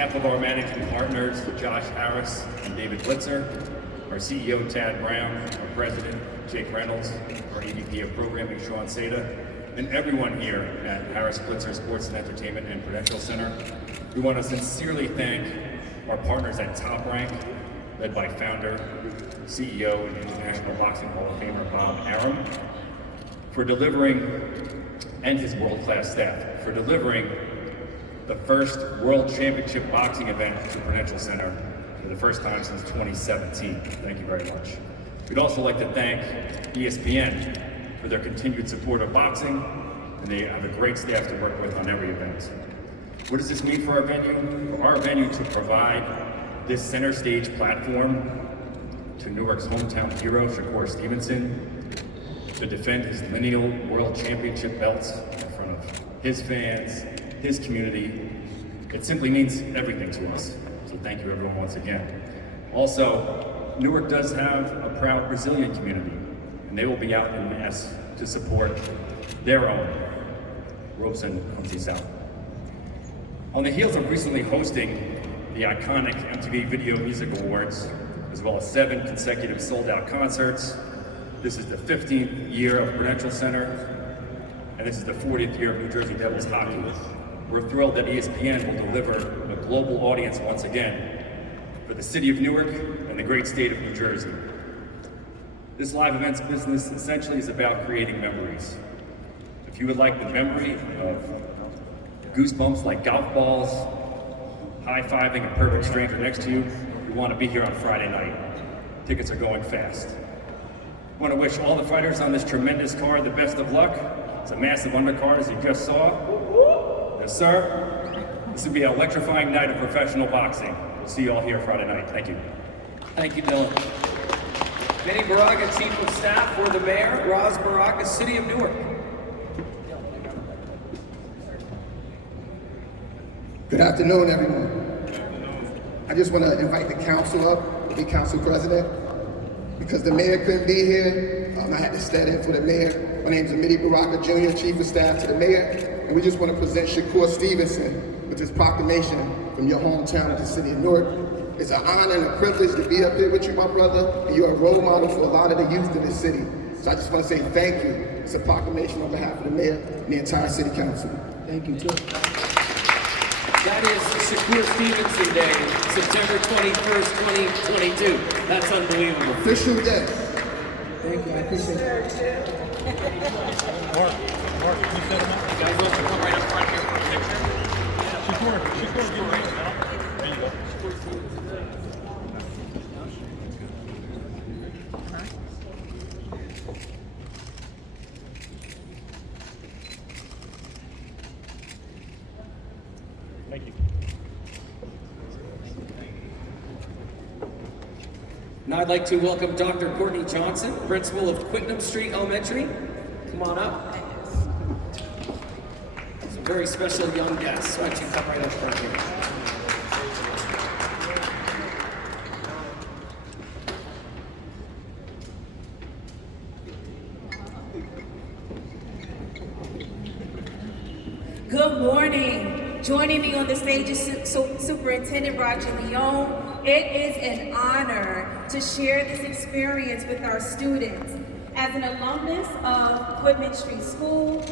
behalf of our managing partners, Josh Harris and David Blitzer, our CEO, Tad Brown, our president, Jake Reynolds, our EVP of Programming, Sean Seda, and everyone here at Harris Blitzer Sports and Entertainment and Prudential Center, we want to sincerely thank our partners at Top Rank, led by founder, CEO, and International Boxing Hall of Famer Bob Arum, for delivering, and his world-class staff, for delivering the first World Championship boxing event to Prudential Center for the first time since 2017. Thank you very much. We'd also like to thank ESPN for their continued support of boxing, and they have a great staff to work with on every event. What does this mean for our venue? For our venue to provide this center stage platform to Newark's hometown hero, Shakur Stevenson, to defend his lineal world championship belts in front of his fans, his community. It simply means everything to us. So thank you everyone once again. Also, Newark does have a proud Brazilian community, and they will be out in mass to support their own Robson Conceicao. On the heels of recently hosting the iconic MTV Video Music Awards, as well as 7 consecutive sold-out concerts, this is the 15th year of Prudential Center, and this is the 40th year of New Jersey Devils hockey. We're thrilled that ESPN will deliver a global audience once again for the city of Newark and the great state of New Jersey. This live events business essentially is about creating memories. If you would like the memory of goosebumps like golf balls, high-fiving a perfect stranger next to you, you want to be here on Friday night. Tickets are going fast. I want to wish all the fighters on this tremendous card the best of luck. It's a massive undercard, as you just saw. Yes, sir. This will be an electrifying night of professional boxing. We'll see you all here Friday night. Thank you. Thank you, Dylan. Vinny Barraga, Chief of Staff for the Mayor, Roz Barraga, City of Newark. Good afternoon, everyone. I just want to invite the council up, the council president, because the mayor couldn't be here. I had to stand in for the mayor. My name is Vinny Barraga Jr., Chief of Staff to the mayor, and we just want to present Shakur Stevenson with this proclamation from your hometown of the city of Newark. It's an honor and a privilege to be up here with you, my brother, and you're a role model for a lot of the youth in this city. So I just want to say thank you. It's a proclamation on behalf of the mayor and the entire city council. Thank you, too. That is Shakur Stevenson Day, September 21st, 2022. That's unbelievable. Official day. Thank you, I appreciate it. Mark, can you set him up? You guys want to come right up front here for a picture? Shakur, get right now. There you go. Thank you. Now I'd like to welcome Dr. Courtney Johnson, principal of Quitnam Street Elementary. Come on up. Some very special young guests. Why don't you come right up front here? Good morning. Joining me on the stage is Superintendent Roger Leone. It is an honor to share this experience with our students. As an alumnus of Quitman Street School,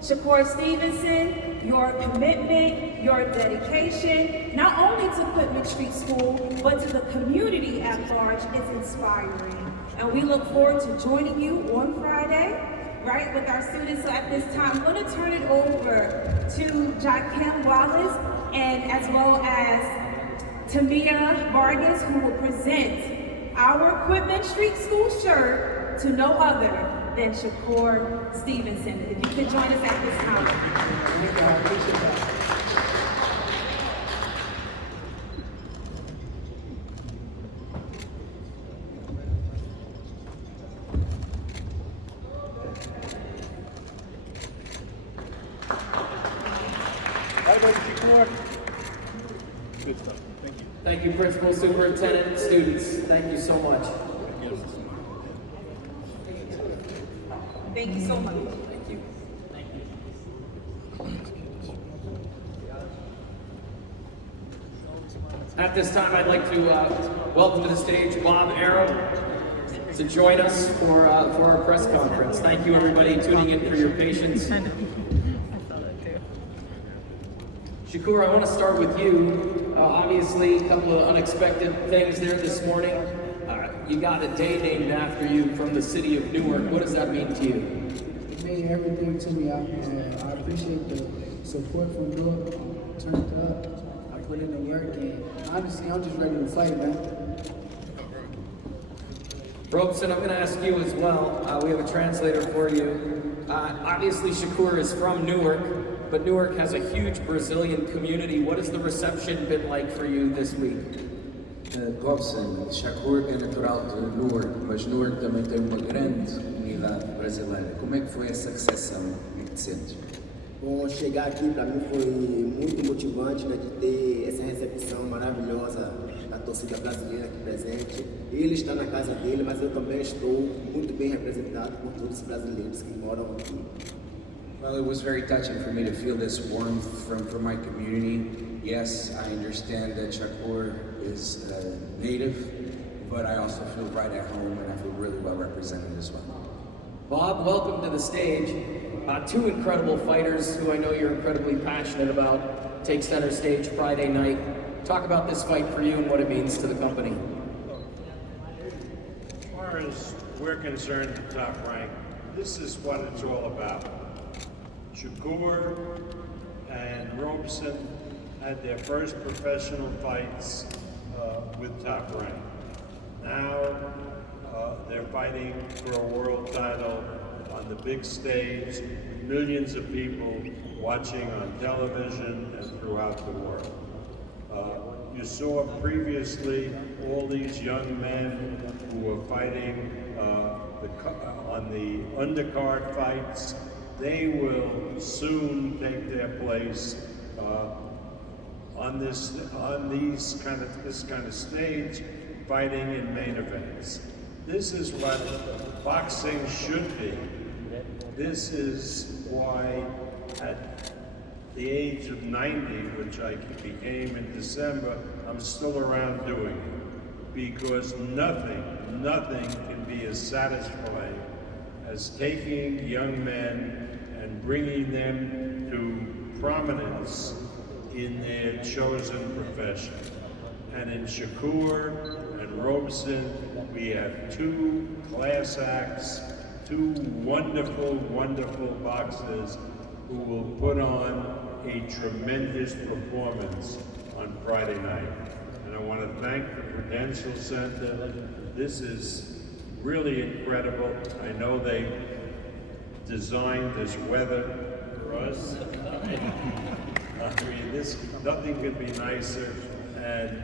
Shakur Stevenson, your commitment, your dedication, not only to Quitman Street School, but to the community at large is inspiring. And we look forward to joining you on Friday, right, with our students. So at this time, I'm going to turn it over to Jaquem Wallace and as well as Tamia Vargas, who will present our Quitman Street School shirt to no other than Shakur Stevenson. If you could join us at this time. Thank you, I appreciate that. Good stuff. Thank you. Thank you, Principal, Superintendent, students. Thank you so much. Thank you so much. Thank you. At this time, I'd like to welcome to the stage Bob Arrow to join us for our press conference. Thank you, everybody, tuning in for your patience. Shakur, I want to start with you. Obviously, a couple of unexpected things there this morning. You got a day named after you from the city of Newark. What does that mean to you? It means everything to me. I appreciate the support from Newark. Turned up. I put in the work, and honestly, I'm just ready to fight, man. Robson, I'm going to ask you as well. We have a translator for you. Obviously, Shakur is from Newark, but Newark has a huge Brazilian community. What has the reception been like for you this week? Robson, Shakur é natural de Newark, mas Newark também tem uma grande comunidade brasileira. Como é que foi essa recepção que te sentes? Bom, chegar aqui para mim foi muito motivante, né, de ter essa recepção maravilhosa da torcida brasileira aqui presente. Ele está na casa dele, mas eu também estou muito bem representado por todos os brasileiros que moram aqui. Well, it was very touching for me to feel this warmth from my community. Yes, I understand that Shakur is native, but I also feel right at home and I feel really well represented as well. Bob, welcome to the stage. Two incredible fighters who I know you're incredibly passionate about take center stage Friday night. Talk about this fight for you and what it means to the company. As far as we're concerned, the Top Rank, this is what it's all about. Shakur and Robson had their first professional fights with Top Rank. Now they're fighting for a world title on the big stage, millions of people watching on television and throughout the world. You saw previously all these young men who were fighting on the undercard fights. They will soon take their place on this kind of stage, fighting in main events. This is what boxing should be. This is why at the age of 90, which I became in December, I'm still around doing it. Because nothing can be as satisfying as taking young men and bringing them to prominence in their chosen profession. And in Shakur and Robson, we have two class acts, two wonderful, wonderful boxers who will put on a tremendous performance on Friday night. And I want to thank the Prudential Center. This is really incredible. I know they designed this weather for us. I mean, nothing could be nicer, and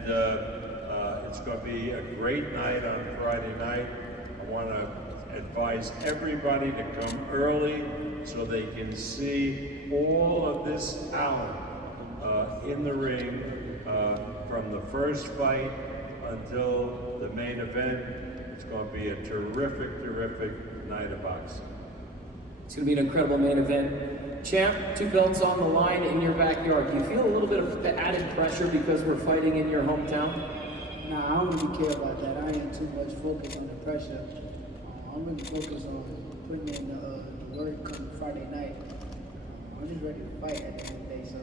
it's going to be a great night on Friday night. I want to advise everybody to come early so they can see all of this talent in the ring from the first fight until the main event. It's going to be a terrific night of boxing. It's going to be an incredible main event. Champ, 2 belts on the line in your backyard. Do you feel a little bit of added pressure because we're fighting in your hometown? Nah, I don't really care about that. I ain't too much focused on the pressure. I'm really focused on putting in the work come Friday night. I'm just ready to fight at the end of the day. So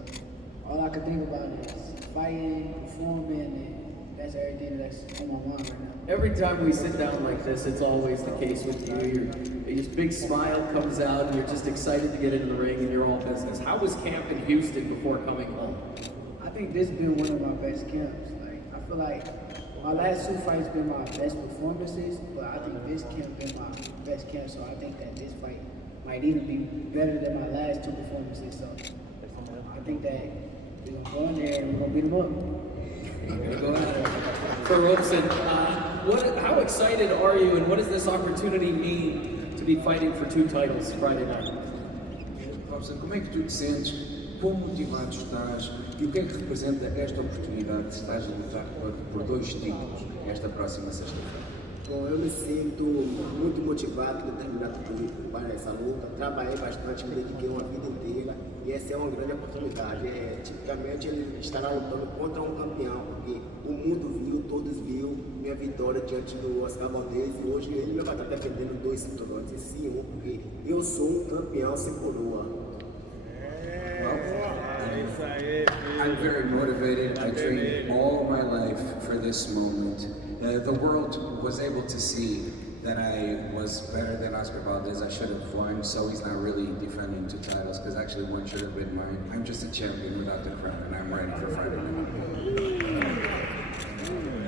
all I can think about is fighting, performing, and that's everything that's on my mind right now. Every time we sit down like this, it's always the case with you. Your big smile comes out, and you're just excited to get into the ring, and you're all business. How was camp in Houston before coming home? I think this has been one of my best camps. Like, I feel like my last 2 fights been my best performances, but I think this camp been my best camp. So I think that this fight might even be better than my last 2 performances. So I think that we're gonna go in there and we're gonna beat them up. For Robson, how excited are you, and what does this opportunity mean to be fighting for 2 titles Friday night? Robson, como é que tu te sentes? Quão motivado estás? E o que é que representa esta oportunidade de estás a lutar por 2 títulos esta próxima sexta-feira? Bom, eu me sinto muito motivado, determinado para essa luta. Trabalhei bastante, me dediquei uma vida inteira. E essa é uma grande oportunidade. Tipicamente ele estará lutando contra um campeão, porque o mundo viu, todos viu minha vitória diante do Oscar Valdez e hoje ele não vai estar defendendo 2 cinturões, e sim um, porque eu sou um campeão sem coroa. I'm very motivated. I trained all my life for this moment. The world was able to see that I was better than Oscar Valdez. I should have won, so he's not really defending 2 titles, because actually one should have been mine. I'm just a champion without the crown, and I'm ready for Friday night.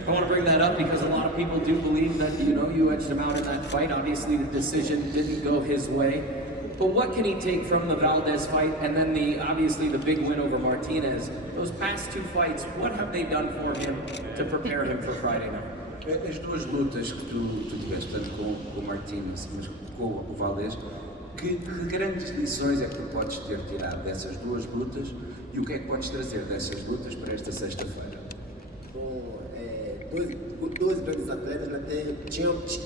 I want to bring that up because a lot of people do believe that, you edged him out in that fight. Obviously, the decision didn't go his way. But what can he take from the Valdez fight and then obviously the big win over Martinez? Those past 2 fights, what have they done for him to prepare him for Friday night? As 2 lutas que tu tiveste, tanto com o Martínez, mas com o Valdez, que grandes lições é que tu podes ter tirado dessas 2 lutas e o que é que podes trazer dessas lutas para esta sexta-feira? Dois grandes atletas, né?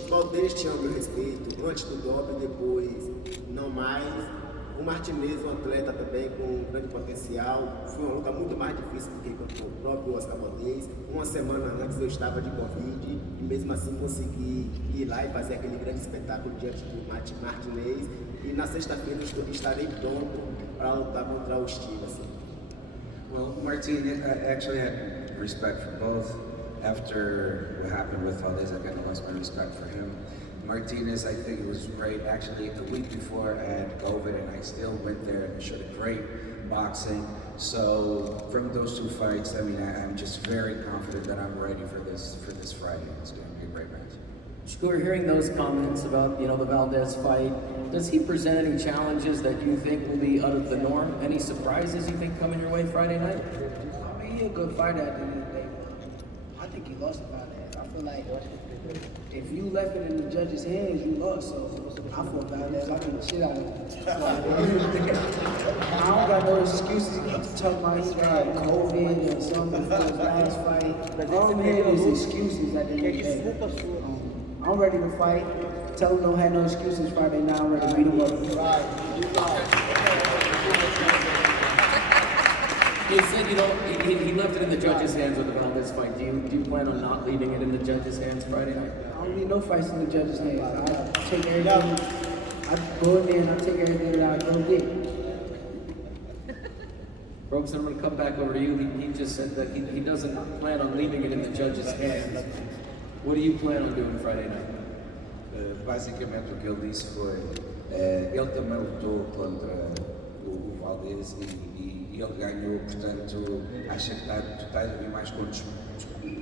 Valdez tinha o meu respeito, antes do golpe, depois não mais. O Martinez, um atleta também com grande potencial, foi uma luta muito mais difícil do que contra o próprio Oscar Valdez. Uma semana antes eu estava de Covid e mesmo assim consegui ir lá e fazer aquele grande espetáculo diante do Martinez. E na sexta-feira eu estarei pronto para lutar contra o Stevenson. Well, Martinez, I actually had respect for both. After what happened with Valdez, I kind of lost my respect for him. Martinez, I think it was great. Actually, a week before I had COVID, and I still went there and showed a great boxing. So from those 2 fights, I mean, I'm just very confident that I'm ready for this Friday. It's going to be a great match. Shakur, hearing those comments about the Valdez fight, does he present any challenges that you think will be out of the norm? Any surprises you think coming your way Friday night? I mean, he's a good fighter at the end of the day. I think he lost about that. I feel like if you left it in the judges' hands, you lost. So I feel Valdez. I beat the shit out of him. I don't got no excuses. He keeps talking about he got COVID or something before his last fight. All I'm hearing is excuses at the end of the day. I'm ready to fight. Tell him don't have no excuses Friday night. I'm ready to beat him up. He said, he left it in the judges' hands with the Valdez fight. Do you plan on not leaving it in the judges' hands Friday night? I don't need no fights in the judges' hands. I take everything. I go in there and I take everything that I go get. Robson, I'm going to come back over to you. He just said that he doesn't plan on leaving it in the judges' hands. What do you plan on doing Friday night? Basicamente o que ele disse foi, ele também lutou contra o Valdez e ele ganhou, portanto acha que tu estás a vir mais com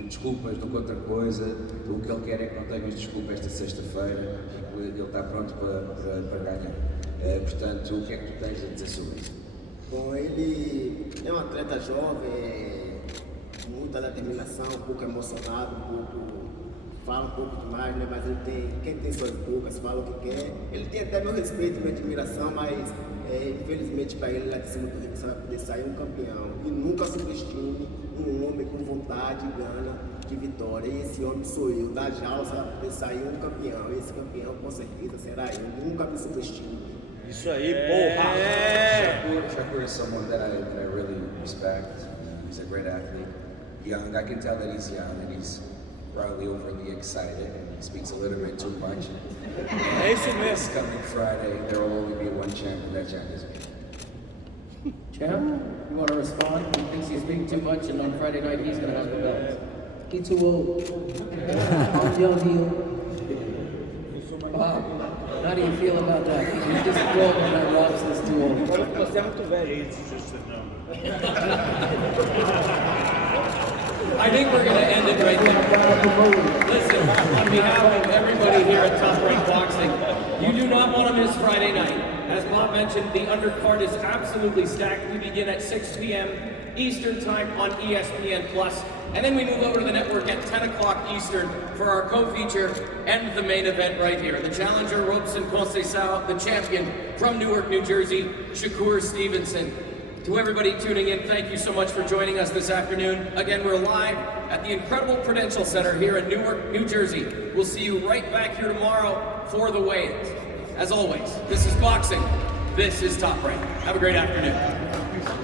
desculpas do que outra coisa. O que ele quer é que não tenhas desculpa esta sexta-feira, ele está pronto para ganhar. Portanto, o que é que tu tens a dizer sobre isso? Bom, ele é um atleta jovem, muita determinação, um pouco emocionado, fala um pouco demais, né? Mas quem tem suas bocas, fala o que quer. Ele tem até meu respeito, minha admiração, mas infelizmente para ele lá de cima do ringue só vai poder sair um campeão. E nunca subestime um homem com vontade e gana de vitória. E esse homem sou eu, da jaula só vai poder sair um campeão. E esse campeão com certeza será eu. Nunca me subestime. Isso aí, porra! Shakur is someone that I really respect. He's a great athlete. Young, I can tell that he's young and he's probably overly excited and he speaks a little bit too much. É isso mesmo. This coming Friday, there will only be one champ, and that champ is me. Champ, you want to respond? He thinks he's speaking too much, and on Friday night he's going to have the belt. He too old. I'm young, he old. Wow. How do you feel about that? You just told him that Robson's too old. Você é muito velho. Age is just a number. I think we're going to end it right there. Listen, on behalf of everybody here at Top Rank Boxing, you do not want to miss Friday night. As Bob mentioned, the undercard is absolutely stacked. We begin at 6 p.m. Eastern Time on ESPN+. And then we move over to the network at 10 o'clock Eastern for our co-feature and the main event right here. The challenger, Robson Conceicao, the champion from Newark, New Jersey, Shakur Stevenson. To everybody tuning in, thank you so much for joining us this afternoon. Again, we're live at the incredible Prudential Center here in Newark, New Jersey. We'll see you right back here tomorrow for the weigh-ins. As always, this is Boxing This is Top Rank. Have a great afternoon.